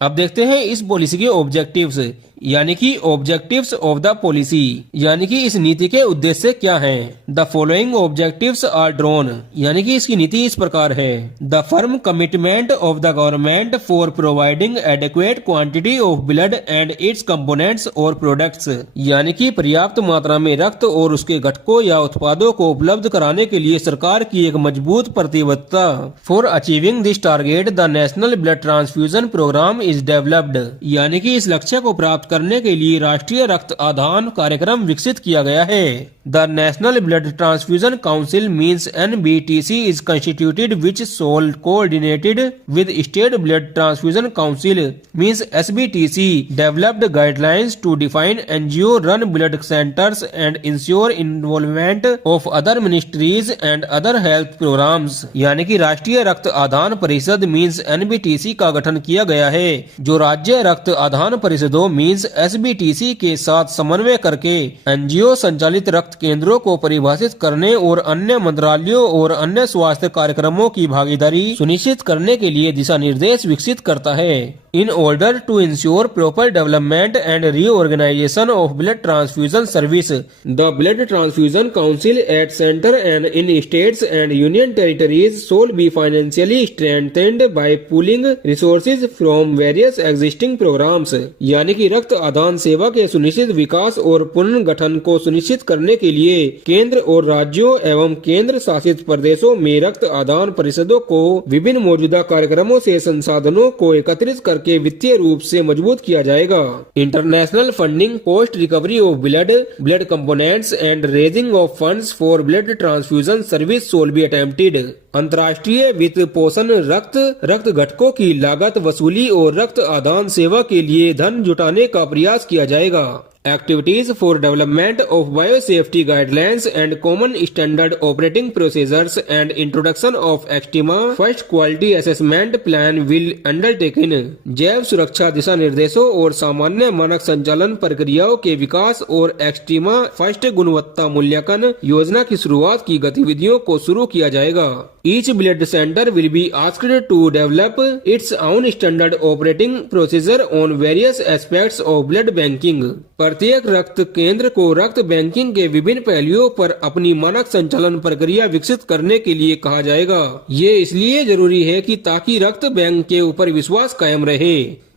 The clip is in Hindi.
अब देखते हैं इस पॉलिसी के ऑब्जेक्टिव्स, यानी कि ऑब्जेक्टिव्स ऑफ द पॉलिसी, यानी कि इस नीति के उद्देश्य क्या हैं। The following objectives are drawn, यानी कि इसकी नीति इस प्रकार है। The firm commitment of the government for providing adequate quantity of blood and its components और प्रोडक्ट्स, यानी कि पर्याप्त मात्रा में रक्त और उसके घटकों या उत्पादों को उपलब्ध कराने के लिए सरकार की एक मजबूत प्रतिबद्धता। For achieving this target the national blood transfusion programme is developed, यानी कि इस लक्ष्य को प्राप्त करने के लिए राष्ट्रीय रक्त आदान कार्यक्रम विकसित किया गया है। The national blood transfusion council means NBTC is constituted which shall coordinated with state blood transfusion council means SBTC developed guidelines to define NGO run blood centres and ensure involvement of other ministries and other health programmes, यानी कि राष्ट्रीय रक्त आदान परिषद मीन्स NBTC का गठन किया गया है, जो राज्य रक्त आदान परिषदों मीन्स SBTC के साथ समन्वय करके NGO संचालित रक्त केंद्रों को परिभाषित करने और अन्य मंत्रालयों और अन्य स्वास्थ्य कार्यक्रमों की भागीदारी सुनिश्चित करने के लिए दिशा निर्देश विकसित करता है। In order to ensure proper development and reorganization of blood transfusion service, the Blood Transfusion Council at center and in states and union territories shall be financially strengthened by pooling resources from various existing programs, यानी कि रक्त आदान सेवा के सुनिश्चित विकास और पुनर्गठन को सुनिश्चित करने के लिए केंद्र और राज्यों एवं केंद्र शासित प्रदेशों में रक्त आदान परिषदों को विभिन्न मौजूदा कार्यक्रमों से संसाधनों को एकत्रित कर के वित्तीय रूप से मजबूत किया जाएगा। International funding post recovery of blood components and raising of funds for blood transfusion service shall be attempted, अंतर्राष्ट्रीय वित्त पोषण रक्त घटकों की लागत वसूली और रक्त आदान सेवा के लिए धन जुटाने का प्रयास किया जाएगा। Activities for development of biosafety guidelines and common standard operating procedures and introduction of EXTEMA first quality assessment plan will undertaken। जैव सुरक्षा दिशा निर्देशों और सामान्य मानक संचालन प्रक्रियाओं के विकास और EXTEMA फर्स्ट गुणवत्ता मूल्यांकन योजना की शुरुआत की गतिविधियों को शुरू किया जाएगा। Each blood center will be asked to develop its own standard operating procedure on various aspects of blood banking। प्रत्येक रक्त केंद्र को रक्त बैंकिंग के विभिन्न पहलुओं पर अपनी मानक संचालन प्रक्रिया विकसित करने के लिए कहा जाएगा। ये इसलिए जरूरी है कि ताकि रक्त बैंक के ऊपर विश्वास कायम रहे।